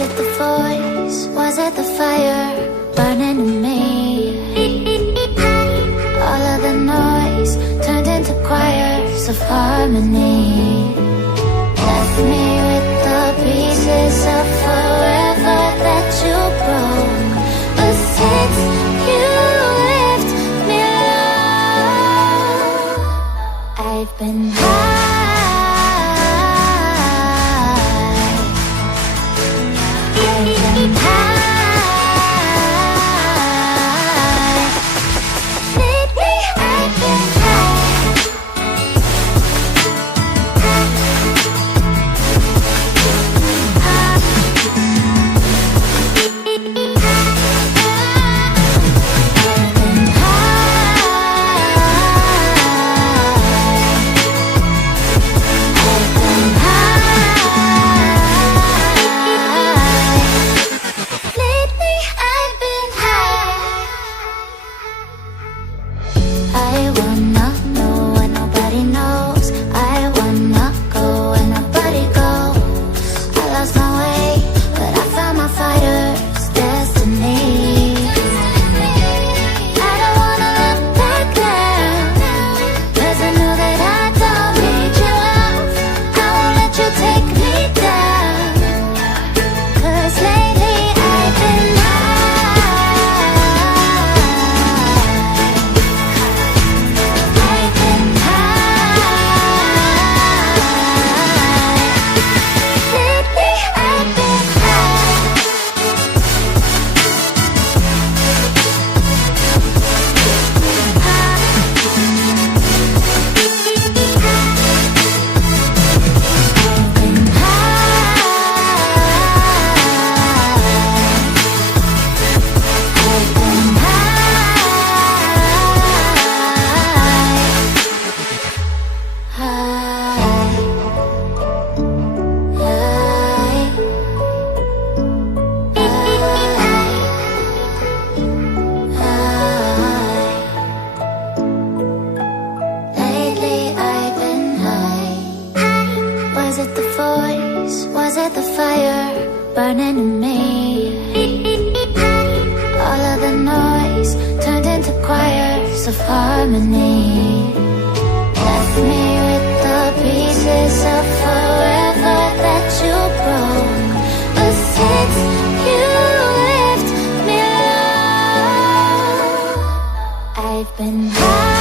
it the voice? Was it the fire burning in me? All of the noise turned into choirs of harmony. Left me with the pieces of forever that you broke. But since you left me alone, I've been high. Was it the fire burning in me? All of the noise turned into choirs of harmony. Left me with the pieces of forever that you broke. But since you left me alone, I've been high.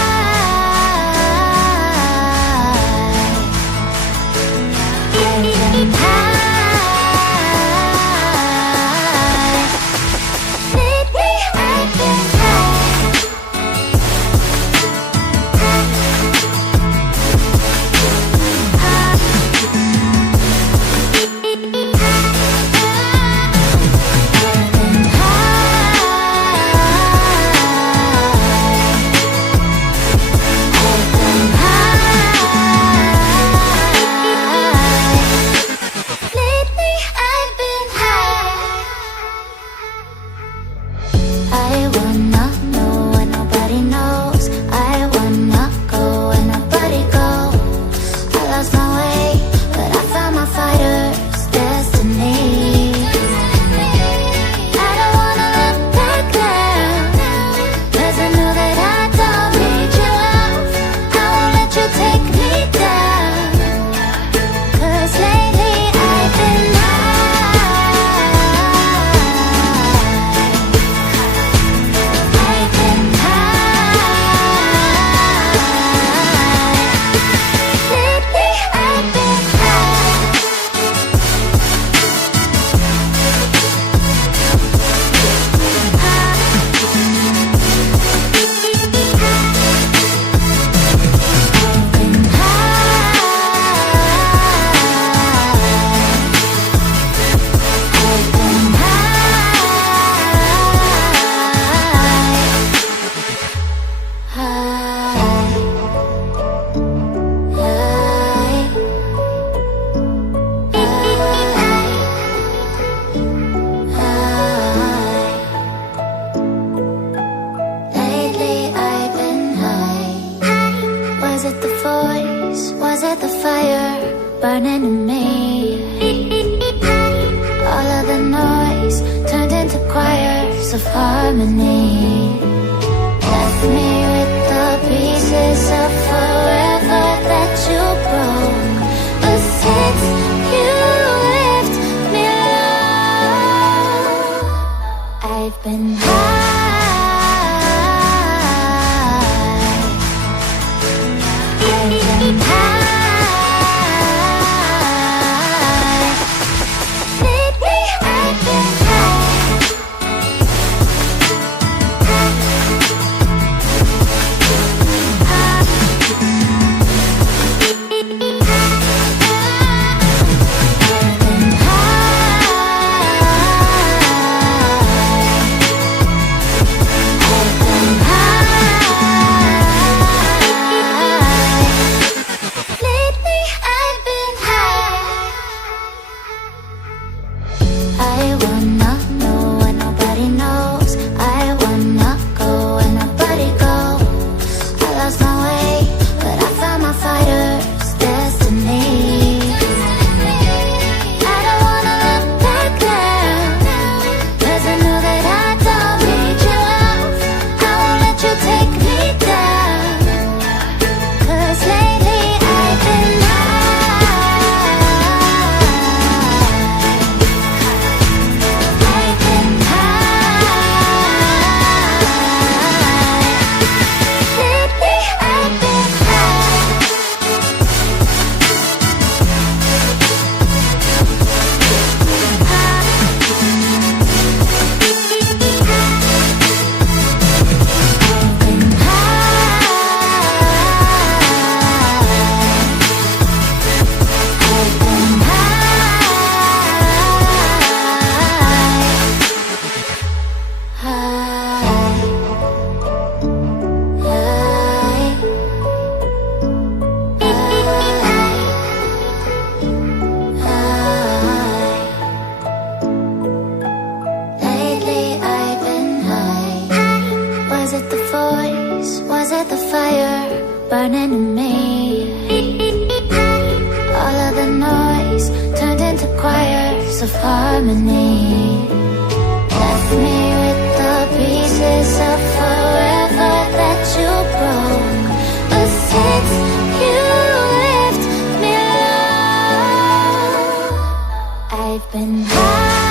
choirs of harmony. Left me with the pieces of forever that you broke. But since you left me alone, I've been high. I've been high. Lately I've been burning in me. All of the noise turned into choirs of harmony. Left me with the pieces of forever that you broke. But since you left me alone, I've been high.